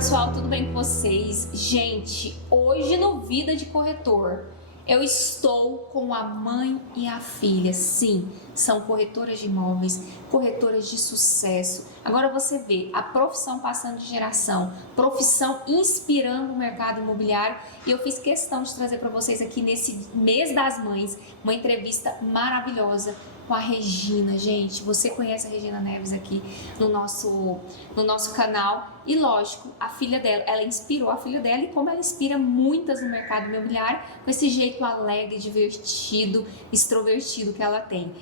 pessoal, tudo bem com vocês? Gente, hoje no Vida de Corretor, eu estou com a mãe e a filha. Sim, são corretoras de imóveis, corretoras de sucesso. Agora você vê a profissão passando de geração, profissão inspirando o mercado imobiliário. E eu fiz questão de trazer para vocês aqui nesse mês das mães uma entrevista maravilhosa com a Regina. Gente, você conhece a Regina Neves aqui no nosso canal. E lógico, a filha dela, ela inspirou a filha dela, e como ela inspira muitas no mercado imobiliário, com esse jeito alegre, divertido, extrovertido que ela tem.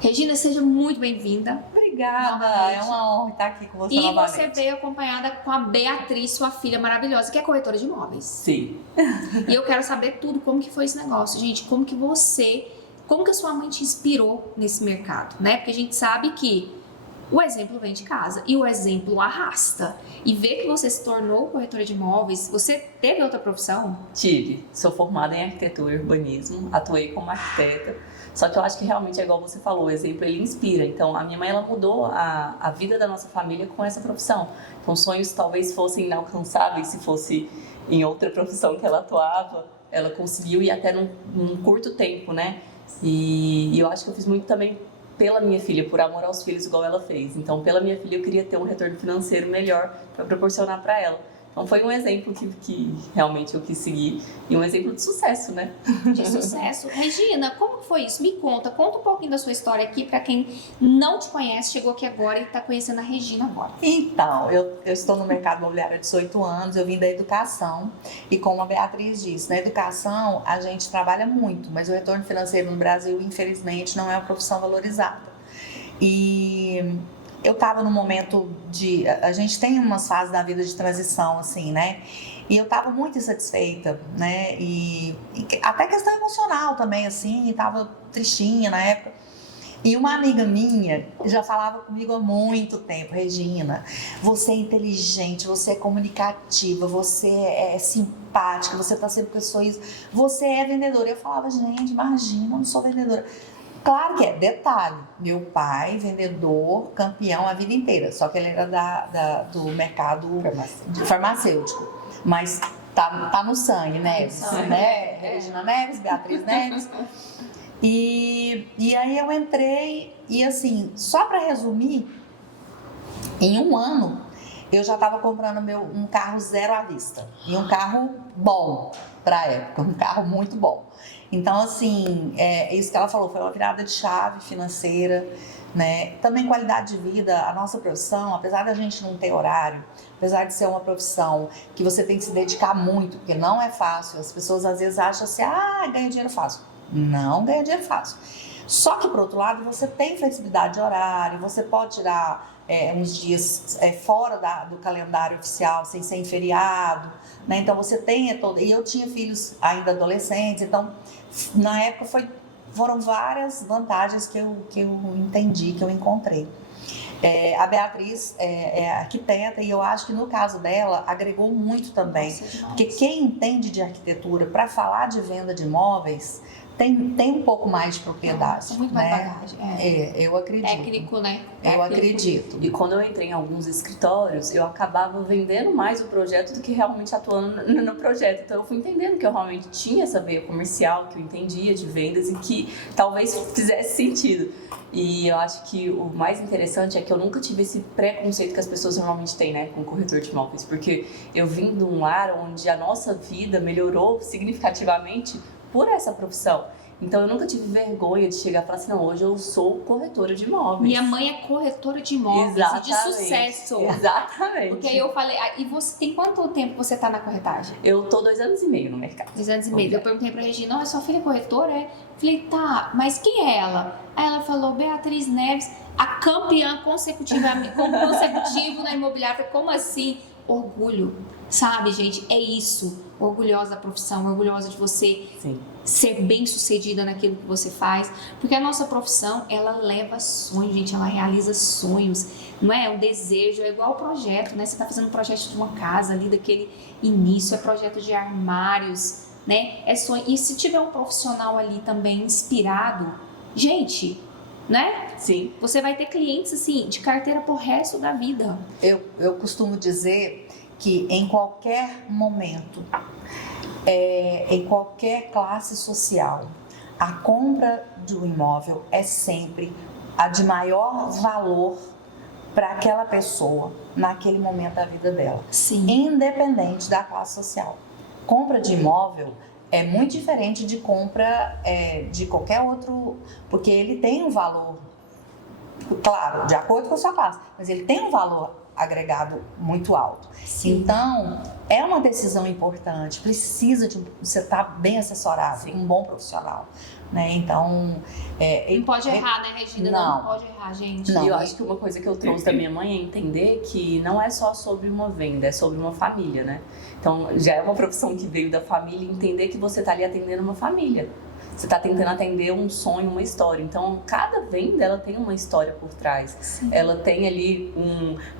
Regina, seja muito bem-vinda. Obrigada, novamente. É uma honra estar aqui com você E novamente. você veio acompanhada com a Beatriz, sua filha maravilhosa, que é corretora de imóveis. Sim. E eu quero saber tudo, como que foi esse negócio, gente, como que a sua mãe te inspirou nesse mercado, né? Porque a gente sabe que o exemplo vem de casa e o exemplo arrasta. E ver que você se tornou corretora de imóveis, você teve outra profissão? Tive. Sou formada em arquitetura e urbanismo, atuei como arquiteta. Só que eu acho que realmente é igual você falou, o exemplo ele inspira. Então a minha mãe ela mudou a vida da nossa família com essa profissão. Então sonhos talvez fossem inalcançáveis se fosse em outra profissão que ela atuava. Ela conseguiu ir até num curto tempo, né? E eu acho que eu fiz muito também pela minha filha, por amor aos filhos, igual ela fez. Então, pela minha filha, eu queria ter um retorno financeiro melhor para proporcionar para ela. Então, foi um exemplo que realmente eu quis seguir e um exemplo de sucesso, né? De sucesso. Regina, como foi isso? Me conta um pouquinho da sua história aqui para quem não te conhece, chegou aqui agora e está conhecendo a Regina agora. Então, eu estou no mercado imobiliário há 18 anos, eu vim da educação e como a Beatriz disse, na educação a gente trabalha muito, mas o retorno financeiro no Brasil, infelizmente, não é uma profissão valorizada. E eu estava num momento de... A gente tem umas fases da vida de transição, assim, né? E eu estava muito insatisfeita, né? E até questão emocional também, assim, estava tristinha na época. E uma amiga minha já falava comigo há muito tempo: Regina, você é inteligente, você é comunicativa, você é simpática, você está sempre com esse sorriso, você é vendedora. Eu falava: gente, imagina, eu não sou vendedora. Claro que é, detalhe, meu pai, vendedor, campeão a vida inteira, só que ele era do mercado farmacêutico, mas tá no sangue, Neves, né? Regina Neves, Beatriz Neves. E aí eu entrei e assim, só para resumir, em um ano eu já estava comprando um carro zero à vista, e um carro bom para a época, um carro muito bom. Então, assim, isso que ela falou, foi uma virada de chave financeira, né? Também qualidade de vida. A nossa profissão, apesar da gente não ter horário, apesar de ser uma profissão que você tem que se dedicar muito, porque não é fácil, as pessoas às vezes acham assim: ganha dinheiro fácil. Não ganha dinheiro fácil. Só que, por outro lado, você tem flexibilidade de horário, você pode tirar uns dias fora do calendário oficial, sem ser em feriado, né? Então você tem todo. E eu tinha filhos ainda adolescentes, então na época foram várias vantagens que eu entendi, que eu encontrei. A Beatriz é arquiteta e eu acho que no caso dela agregou muito também. Porque quem entende de arquitetura para falar de venda de imóveis tem um pouco mais de propriedade. Muito mais bagagem. Eu acredito. Técnico, né? Eu acredito. E quando eu entrei em alguns escritórios, eu acabava vendendo mais o projeto do que realmente atuando no projeto. Então eu fui entendendo que eu realmente tinha essa veia comercial, que eu entendia de vendas e que talvez fizesse sentido. E eu acho que o mais interessante é que eu nunca tive esse preconceito que as pessoas normalmente têm, né, com o corretor de imóveis. Porque eu vim de um lar onde a nossa vida melhorou significativamente por essa profissão. Então eu nunca tive vergonha de chegar e falar assim: não, hoje eu sou corretora de imóveis. Minha mãe é corretora de imóveis. Exatamente. E de sucesso. Exatamente. Porque aí eu falei: e você tem quanto tempo você tá na corretagem? Eu tô 2 anos e meio no mercado. 2 anos e meio. Eu perguntei pra Regina: sua filha é corretora? Falei: tá, mas quem é ela? Aí ela falou: Beatriz Neves, a campeã consecutivo na imobiliária. Falei: como assim? Orgulho, sabe, gente? É isso. Orgulhosa da profissão, orgulhosa de você ser bem sucedida naquilo que você faz, porque a nossa profissão, ela leva sonhos, gente, ela realiza sonhos, não é? Um desejo, é igual o projeto, né? Você tá fazendo um projeto de uma casa ali, daquele início, é projeto de armários, né? É sonho. E se tiver um profissional ali também inspirado, gente, né? Sim. Você vai ter clientes, assim, de carteira pro resto da vida. Eu costumo dizer que em qualquer momento, em qualquer classe social, a compra de um imóvel é sempre a de maior valor para aquela pessoa naquele momento da vida dela, Sim. independente da classe social. Compra de imóvel é muito diferente de compra de qualquer outro, porque ele tem um valor, claro, de acordo com a sua classe, mas ele tem um valor agregado muito alto. Sim. Então, é uma decisão importante, precisa de você estar bem assessorado, um bom profissional, né? Então, não pode errar, né, Regina? Não pode errar, gente. Não. E eu acho que uma coisa que eu trouxe da minha mãe é entender que não é só sobre uma venda, é sobre uma família, né? Então, já é uma profissão que veio da família, entender que você está ali atendendo uma família. Você está tentando atender um sonho, uma história. Então, cada venda, ela tem uma história por trás. Sim. Ela tem ali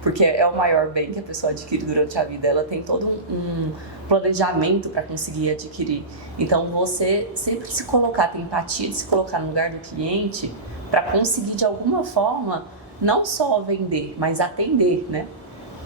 porque é o maior bem que a pessoa adquire durante a vida. Ela tem todo um planejamento para conseguir adquirir. Então, você sempre se colocar, ter empatia de se colocar no lugar do cliente para conseguir, de alguma forma, não só vender, mas atender, né?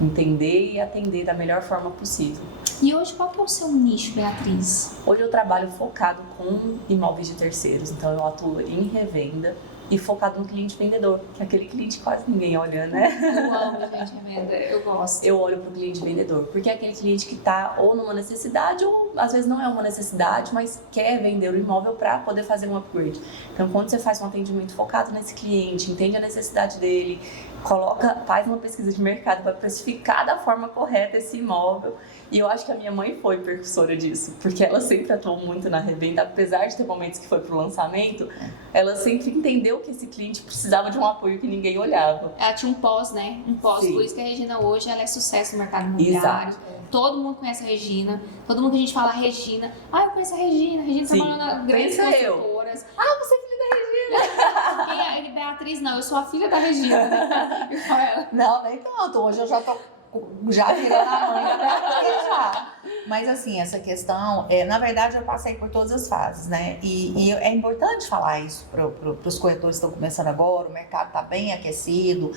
Entender e atender da melhor forma possível. E hoje, qual que é o seu nicho, Beatriz? Hoje eu trabalho focado com imóveis de terceiros, então eu atuo em revenda e focado no cliente vendedor, que é aquele cliente que quase ninguém olha, né? Eu amo, gente, revenda, eu gosto. Eu olho para o cliente vendedor, porque é aquele cliente que está ou numa necessidade, ou às vezes não é uma necessidade, mas quer vender o imóvel para poder fazer um upgrade. Então, quando você faz um atendimento focado nesse cliente, entende a necessidade dele, faz uma pesquisa de mercado para precificar da forma correta esse imóvel. E eu acho que a minha mãe foi precursora disso, porque ela sempre atuou muito na revenda, apesar de ter momentos que foi pro lançamento, ela sempre entendeu que esse cliente precisava de um apoio que ninguém olhava. Ela tinha um pós, né? Um pós, Sim. Por isso que a Regina hoje ela é sucesso no mercado imobiliário. Exato. Todo mundo conhece a Regina, todo mundo que a gente fala Regina, eu conheço a Regina Sim. trabalhando na grandes Pensa eu. consultoras. Você é filha da Regina! E a Beatriz, não, eu sou a filha da Regina, né? E com ela. Não, nem tanto. Hoje eu já tô virando a mãe da Beatriz já. Mas assim, essa questão, na verdade eu passei por todas as fases, né? E é importante falar isso para os corretores que estão começando agora, o mercado está bem aquecido,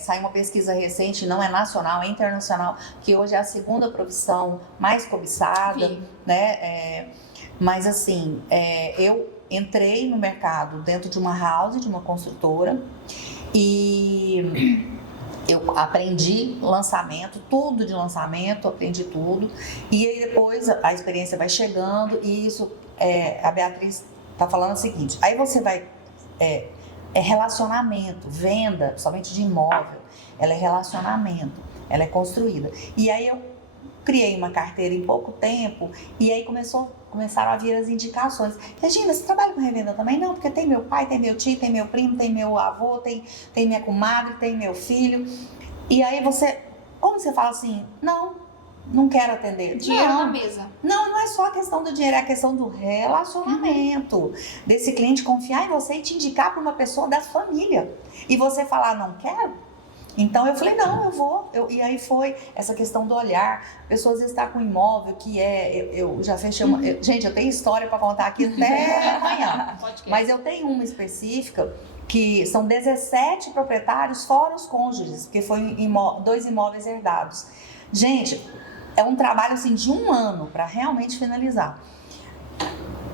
saiu uma pesquisa recente, não é nacional, é internacional, que hoje é a segunda profissão mais cobiçada, Sim. né? Mas assim, eu entrei no mercado dentro de uma house, de uma construtora, e eu aprendi lançamento, tudo de lançamento, aprendi tudo. E aí depois a experiência vai chegando e isso, a Beatriz está falando o seguinte, aí você vai, relacionamento, venda, somente de imóvel, ela é relacionamento, ela é construída. E aí eu criei uma carteira em pouco tempo e aí começaram a vir as indicações. Regina, você trabalha com revenda também? Não, porque tem meu pai, tem meu tio, tem meu primo, tem meu avô, tem minha comadre, tem meu filho. E aí como você fala assim, não quero atender. Dinheiro na mesa. Não é só a questão do dinheiro, é a questão do relacionamento. Desse cliente confiar em você e te indicar para uma pessoa da família. E você falar, não quero? Então eu falei, não, eu vou. E aí foi essa questão do olhar. A pessoa às vezes está com um imóvel que eu já fechei uma. Gente, eu tenho história para contar aqui até amanhã. Mas eu tenho uma específica que são 17 proprietários, fora os cônjuges, porque foi 2 imóveis herdados. Gente, é um trabalho assim de 1 ano para realmente finalizar.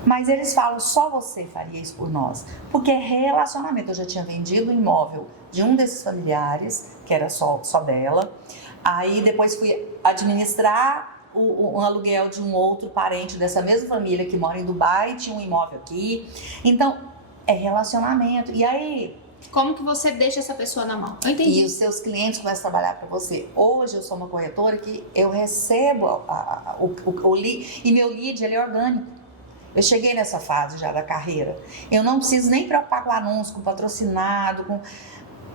Mas eles falam, só você faria isso por nós. Porque é relacionamento. Eu já tinha vendido o imóvel de um desses familiares, que era só dela. Aí depois fui administrar um aluguel de um outro parente dessa mesma família que mora em Dubai, tinha um imóvel aqui. Então, é relacionamento. E aí... Como que você deixa essa pessoa na mão? Eu entendi. E os seus clientes começam a trabalhar para você. Hoje eu sou uma corretora que eu recebo o lead, e meu lead ele é orgânico. Eu cheguei nessa fase já da carreira. Eu não preciso nem preocupar com anúncio, com patrocinado,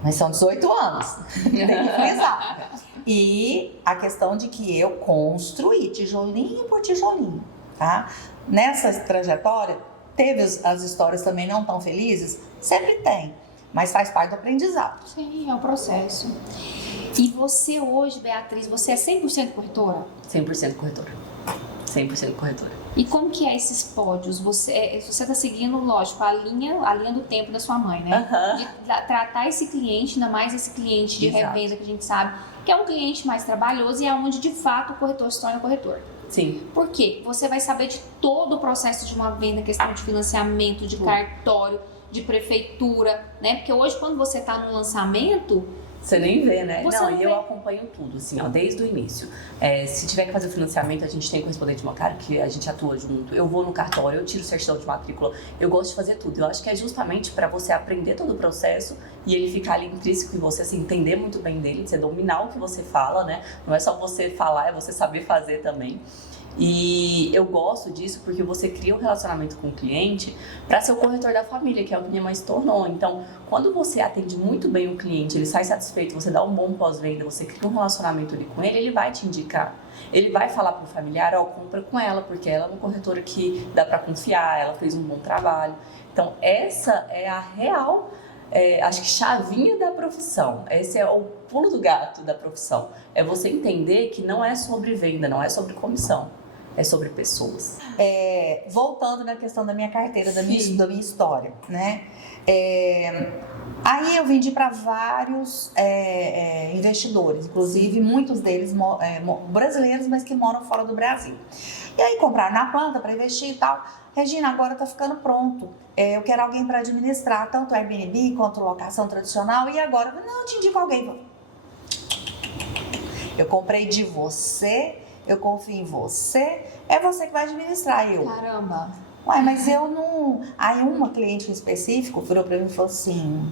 mas são 18 anos. Tem que frisar. E a questão de que eu construí tijolinho por tijolinho, tá? Nessa trajetória, teve as histórias também não tão felizes? Sempre tem, mas faz parte do aprendizado. Sim, é um processo. E você hoje, Beatriz, você é 100% corretora? 100% corretora. 100% corretora. E como que é esses pódios? Você está seguindo, lógico, a linha do tempo da sua mãe, né? Uhum. De tratar esse cliente, ainda mais esse cliente de Exato. revenda que a gente sabe que é um cliente mais trabalhoso e é onde de fato o corretor se torna corretor. Sim. Por quê? Você vai saber de todo o processo de uma venda, questão de financiamento, de cartório, de prefeitura, né? Porque hoje, quando você está no lançamento, você nem vê, né? Você não, não e eu vê. acompanho tudo, assim, ó, desde o início. Se tiver que fazer o financiamento, a gente tem correspondente bancário, que a gente atua junto. Eu vou no cartório, eu tiro certidão de matrícula. Eu gosto de fazer tudo. Eu acho que é justamente para você aprender todo o processo e ele ficar ali intrínseco em você, assim, entender muito bem dele, você dominar o que você fala, né? Não é só você falar, é você saber fazer também. E eu gosto disso porque você cria um relacionamento com o cliente para ser o corretor da família, que é o que minha mãe se tornou. Então, quando você atende muito bem o cliente, ele sai satisfeito, você dá um bom pós-venda, você cria um relacionamento ali com ele vai te indicar. Ele vai falar para o familiar, ó, compra com ela, porque ela é uma corretora que dá para confiar, ela fez um bom trabalho. Então, essa é a real, acho que chavinha da profissão. Esse é o pulo do gato da profissão. É você entender que não é sobre venda, não é sobre comissão. É sobre pessoas. Voltando na questão da minha carteira, da minha história, né? Aí eu vendi para vários investidores, inclusive muitos deles brasileiros, mas que moram fora do Brasil. E aí compraram na planta para investir e tal. Regina, agora está ficando pronto. Eu quero alguém para administrar tanto Airbnb quanto locação tradicional. E agora, não, eu te indico alguém. Eu comprei de você. Eu confio em você, é você que vai administrar. Caramba! Uai, mas eu não... Aí uma cliente em específico virou pra mim e falou assim,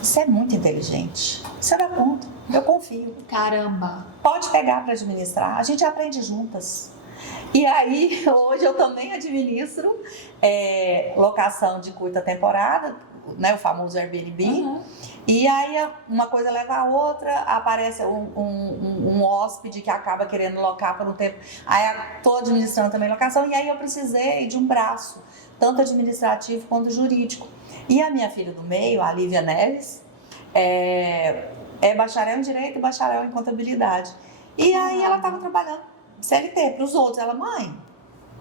você é muito inteligente, você dá conta, eu confio. Caramba! Pode pegar para administrar, a gente aprende juntas. E aí, hoje eu também administro locação de curta temporada, né, o famoso Airbnb. Uhum. E aí uma coisa leva a outra, aparece um hóspede que acaba querendo locar por um tempo. Aí estou administrando também locação e aí eu precisei de um braço, tanto administrativo quanto jurídico. E a minha filha do meio, a Lívia Neves, é bacharel em Direito e bacharel em Contabilidade. E aí ela estava trabalhando CLT para os outros. Ela, mãe,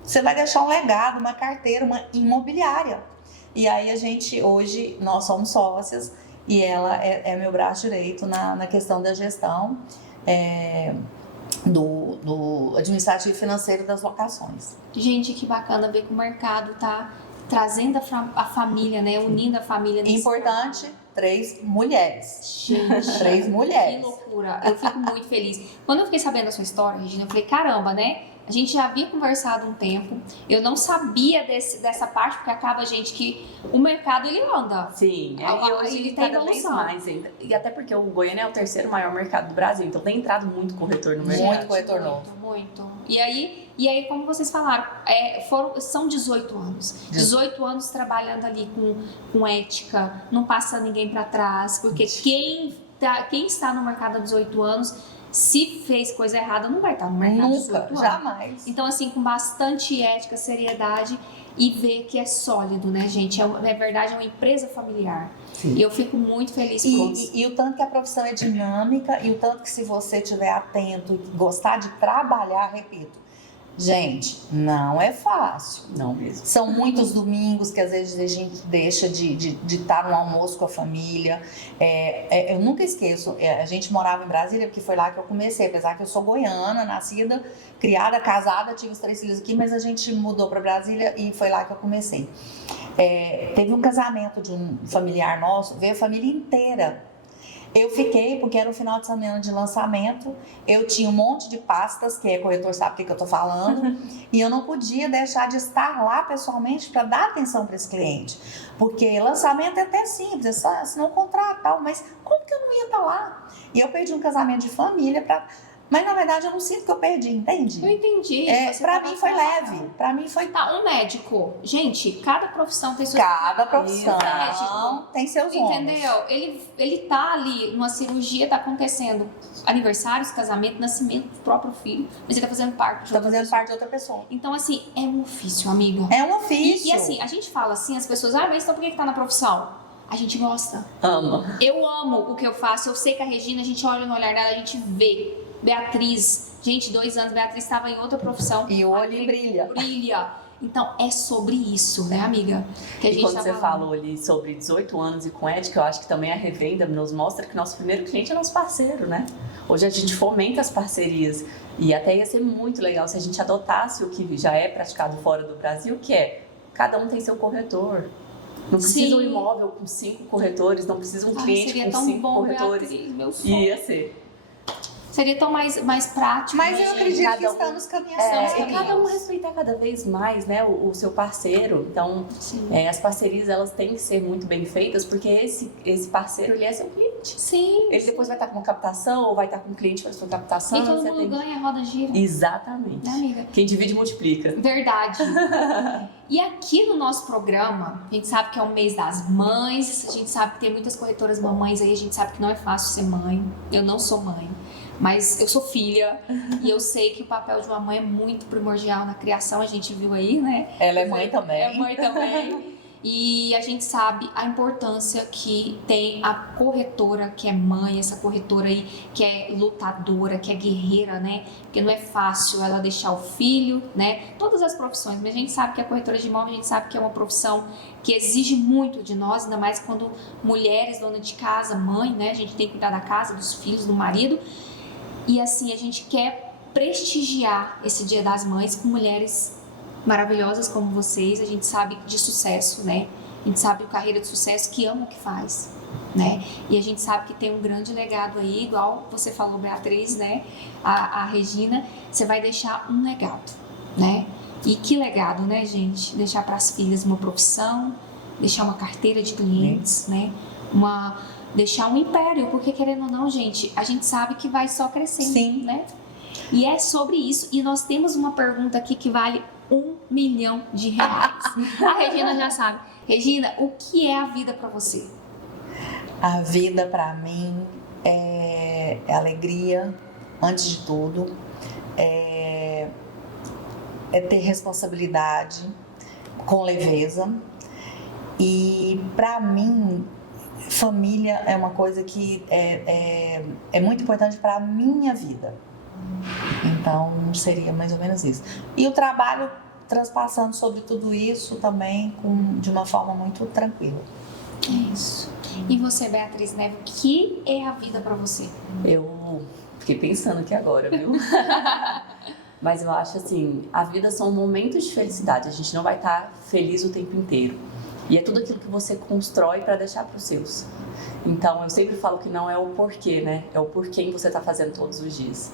você vai deixar um legado, uma carteira, uma imobiliária. E aí hoje, nós somos sócias. E ela é meu braço direito na questão da gestão do administrativo financeiro das locações. Gente, que bacana ver que o mercado tá trazendo a família, né? Unindo a família. Importante, 3 mulheres. Gente, 3 mulheres. Que loucura. Eu fico muito feliz. Quando eu fiquei sabendo da sua história, Regina, eu falei, caramba, né? A gente já havia conversado um tempo, eu não sabia dessa parte, porque acaba, gente, que o mercado, ele anda. Sim, e hoje ele tem cada vez evolução. mais ainda. E até porque o Goiânia é o 3º maior mercado do Brasil, então tem entrado muito corretor no mercado. Muito corretor novo. Muito. E aí, como vocês falaram, são 18 anos. 18 anos trabalhando ali com ética, não passa ninguém para trás, porque quem está no mercado há 18 anos, se fez coisa errada, não vai estar no mercado há 18 anos. Jamais. Então, assim, com bastante ética, seriedade e ver que é sólido, né, gente? É verdade, é uma empresa familiar. Sim. E eu fico muito feliz por isso. E o tanto que a profissão é dinâmica e o tanto que se você estiver atento e gostar de trabalhar, repito, gente, não é fácil. Não mesmo. São muitos domingos que às vezes a gente deixa de estar no almoço com a família. Eu nunca esqueço, a gente morava em Brasília, porque foi lá que eu comecei, apesar que eu sou goiana, nascida, criada, casada, tive os 3 filhos aqui, mas a gente mudou para Brasília e foi lá que eu comecei. Teve um casamento de um familiar nosso, veio a família inteira. Eu fiquei, porque era um final de semana de lançamento, eu tinha um monte de pastas, que corretor sabe o que eu tô falando, e eu não podia deixar de estar lá pessoalmente para dar atenção para esse cliente. Porque lançamento é até simples, é só assinar um contrato, tal, mas como que eu não ia estar lá? E eu perdi um casamento de família Mas na verdade eu não sinto que eu perdi, entende? Eu entendi. Pra mim foi leve. Pra mim foi. Tá, um médico. Gente, cada profissão tem suas. Cada profissão Médico. tem seus ônus. Entendeu? Ele tá ali numa cirurgia, tá acontecendo aniversários, casamento, nascimento do próprio filho, mas ele tá fazendo parte de Tá outra fazendo pessoa. parte de outra pessoa. Então, assim, é um ofício, amiga. É um ofício. E assim, a gente fala assim, as pessoas, mas então por que tá na profissão? A gente gosta. Ama. Eu amo o que eu faço, eu sei que a Regina, a gente olha no olhar dela, a gente vê. Beatriz, gente, 2 anos, Beatriz estava em outra profissão. E o olho brilha. Brilha. Então, é sobre isso, né, amiga? Que a E gente quando tá você falando. falou ali sobre 18 anos e com ética, eu acho que também a revenda nos mostra que nosso primeiro cliente é nosso parceiro, né? Hoje a gente fomenta as parcerias e até ia ser muito legal se a gente adotasse o que já é praticado fora do Brasil, que é cada um tem seu corretor. Não precisa um Sim. imóvel com 5 corretores, não precisa um Ai, cliente seria com tão 5 bom, corretores. Beatriz, meu sonho. Ia ser. Seria tão mais prático. Mas né, eu gente? acredito Cada que um- estamos caminhando. Estamos E caminhando. cada um respeitar cada vez mais, né, o seu parceiro. Então, Sim. as parcerias elas têm que ser muito bem feitas, porque esse parceiro ele é seu cliente. Sim. Ele depois vai estar com uma captação ou vai estar com um cliente para sua captação. E todo você mundo tem- ganha, a roda gira. Exatamente. Né, amiga? Quem divide multiplica. Verdade. E aqui no nosso programa, a gente sabe que é o mês das mães, a gente sabe que tem muitas corretoras mamães aí, a gente sabe que não é fácil ser mãe. Eu não sou mãe, mas eu sou filha e eu sei que o papel de uma mãe é muito primordial na criação, a gente viu aí, né? Ela é mãe também. É mãe também. E a gente sabe a importância que tem a corretora que é mãe, essa corretora aí que é lutadora, que é guerreira, né? Porque não é fácil ela deixar o filho, né? Todas as profissões, mas a gente sabe que a corretora de imóvel, a gente sabe que é uma profissão que exige muito de nós, ainda mais quando mulheres, dona de casa, mãe, né? A gente tem que cuidar da casa, dos filhos, do marido. E assim, a gente quer prestigiar esse Dia das Mães com mulheres maravilhosas como vocês, a gente sabe de sucesso, né? A gente sabe de carreira de sucesso que ama o que faz, né? E a gente sabe que tem um grande legado aí, igual você falou, Beatriz, né? A Regina, você vai deixar um legado, né? E que legado, né, gente? Deixar para as filhas uma profissão, deixar uma carteira de clientes, né? Deixar um império, porque querendo ou não, gente, a gente sabe que vai só crescendo, Sim. né? E é sobre isso. E nós temos uma pergunta aqui que vale R$1 milhão. A Regina já sabe. Regina, o que é a vida para você? A vida para mim é alegria, antes de tudo, é ter responsabilidade com leveza. E para mim, família é uma coisa que é muito importante para a minha vida. Então, seria mais ou menos isso. E o trabalho transpassando sobre tudo isso também de uma forma muito tranquila. É isso. E você, Beatriz Neve, o que é a vida para você? Eu fiquei pensando aqui agora, viu? Mas eu acho assim, a vida são momentos de felicidade. A gente não vai estar feliz o tempo inteiro. E é tudo aquilo que você constrói para deixar para os seus. Então, eu sempre falo que não é o porquê, né? É o porquê que você está fazendo todos os dias.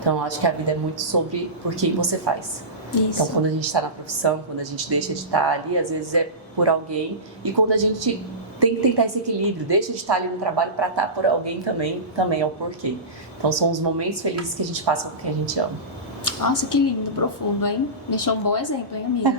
Então, eu acho que a vida é muito sobre por que você faz. Isso. Então, quando a gente está na profissão, quando a gente deixa de estar ali, às vezes é por alguém. E quando a gente tem que tentar esse equilíbrio, deixa de estar ali no trabalho para estar por alguém também é o porquê. Então, são os momentos felizes que a gente passa com quem a gente ama. Nossa, que lindo, profundo, hein? Deixou um bom exemplo, hein, amiga?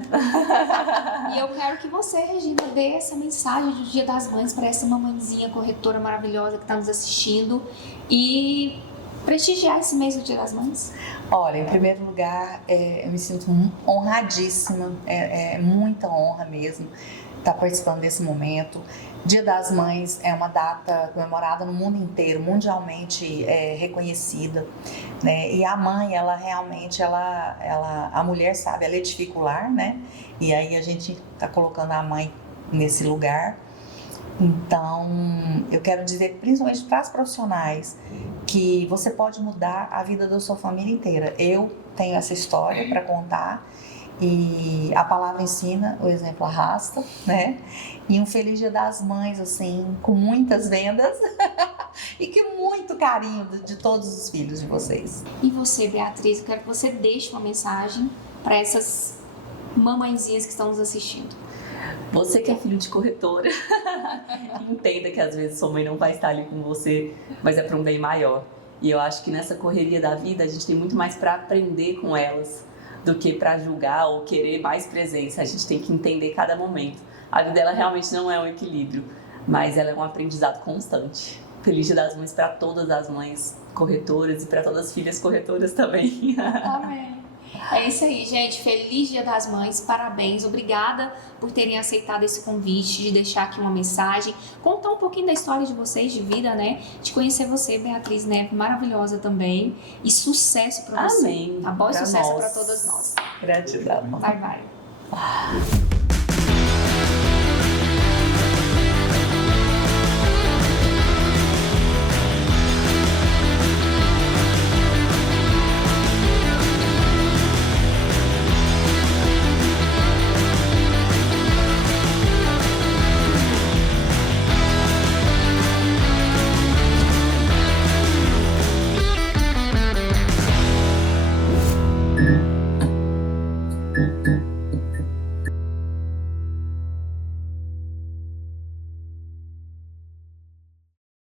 E eu quero que você, Regina, dê essa mensagem do Dia das Mães para essa mamãezinha corretora maravilhosa que está nos assistindo e prestigiar esse mês do Dia das Mães. Olha, em primeiro lugar, eu me sinto honradíssima, é muita honra mesmo estar participando desse momento. Dia das Mães é uma data comemorada no mundo inteiro, mundialmente reconhecida, né? E a mãe, ela realmente, a mulher sabe, ela é edificular, né? E aí a gente está colocando a mãe nesse lugar. Então, eu quero dizer, principalmente para as profissionais, que você pode mudar a vida da sua família inteira. Eu tenho essa história para contar. E a palavra ensina, o exemplo arrasta, né? E um feliz Dia das Mães, assim, com muitas vendas e que muito carinho de todos os filhos de vocês. E você, Beatriz, eu quero que você deixe uma mensagem para essas mamãezinhas que estão nos assistindo. Você que é filho de corretora, entenda que às vezes sua mãe não vai estar ali com você, mas é para um bem maior. E eu acho que nessa correria da vida a gente tem muito mais para aprender com elas do que para julgar ou querer mais presença. A gente tem que entender cada momento. A vida dela realmente não é um equilíbrio, mas ela é um aprendizado constante. Feliz Dia das Mães para todas as mães corretoras e para todas as filhas corretoras também. Amém. É isso aí, gente. Feliz Dia das Mães, parabéns. Obrigada por terem aceitado esse convite, de deixar aqui uma mensagem, contar um pouquinho da história de vocês, de vida, né? De conhecer você, Beatriz Neve, maravilhosa também. E sucesso pra você. Amém. Tá bom? E Pra sucesso nós. pra todas nós. Gratidão. Bye, bye. Ah.